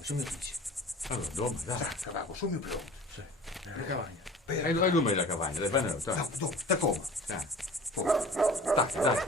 Su mi dici. Allora, dove? Dai. Cavavo, su mi pronto. Sì. La cavagna. Hai due la cavagna, dai, prendilo, dai. No, dove? Da come? Dai. Dai.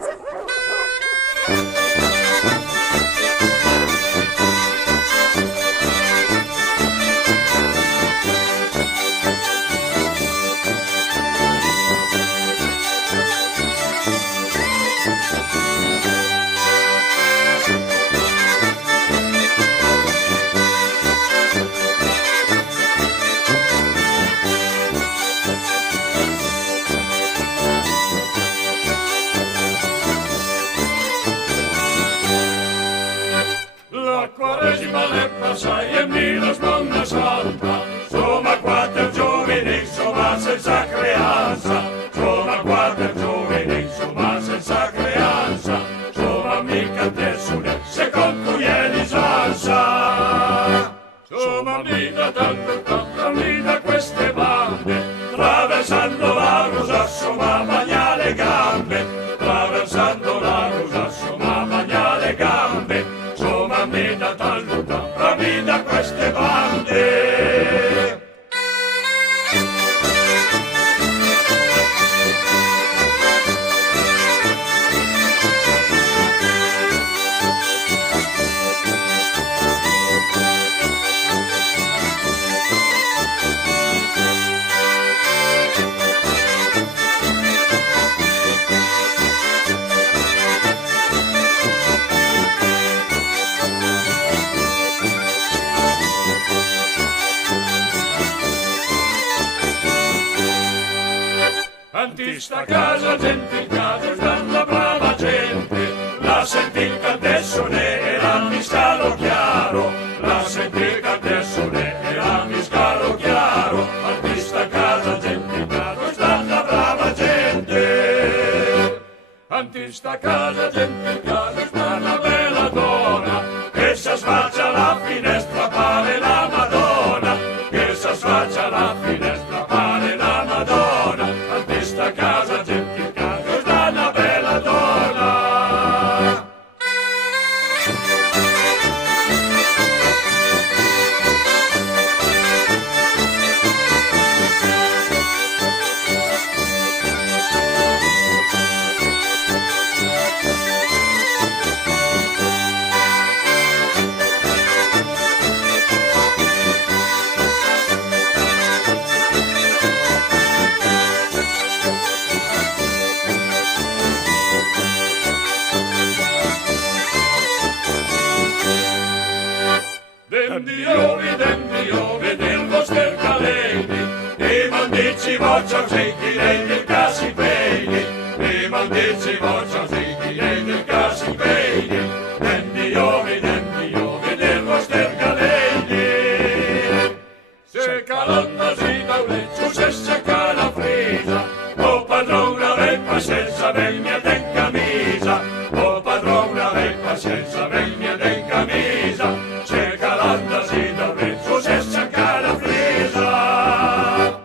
La Quaresima l'è passata e mi la sponda salta, insomma quattro giovani, insomma senza creanza, insomma quattro giovani, insomma senza creanza, insomma mica nessuno, se con cuglieri salsa. Insomma mi da tanto tanto, mi da queste bande, traversando la rosa, insomma bagna le gambe, traversando la rosa, insomma bagna le gambe, insomma mi da tanto tanto, mi da queste bande. Anti sta casa, gente in casa, tanta brava gente, la sentì che adesso ne era mi scalo chiaro, la sentì che adesso ne era mi scalo chiaro, anti sta casa, gente in casa, tanta brava gente, anti sta casa, gente in casa, sta una bella donna, che si sfaccia alla finestra, pare la Madonna, che si sfaccia alla finestra, pare la Madonna, anti sta casa, gente in casa, sta una bella donna. Dendiovi del vostro caledi, i maldici voccia sei chi lei del casi vedi, i maldici voccia sei chi lei del casi vedi, dendiovi del vostro caledi. Se calondasi da un leccio, se secca la frisa, o padrona ven pazienza, ven mia den camisa, o padrona ven pazienza, ven mia den camisa, se calondasi da un leccio, se secca la frisa.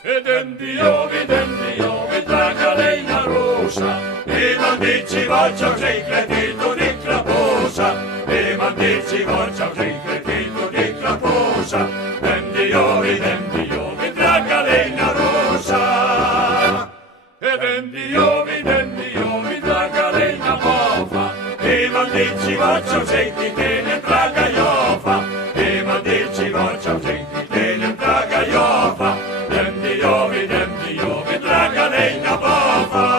E dendiovi, tra calena rosa, e maldici voccia sei cretito di claposa, e maldici voccia sei cretito di claposa, dendiovi, tra calena rosa, e dendiovi, tra calena mofa, e maldici voccia sei di tene tra gaiofa, e maldici voccia sei di tene tra gaiofa, dendiovi, tra calena mofa.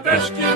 deschi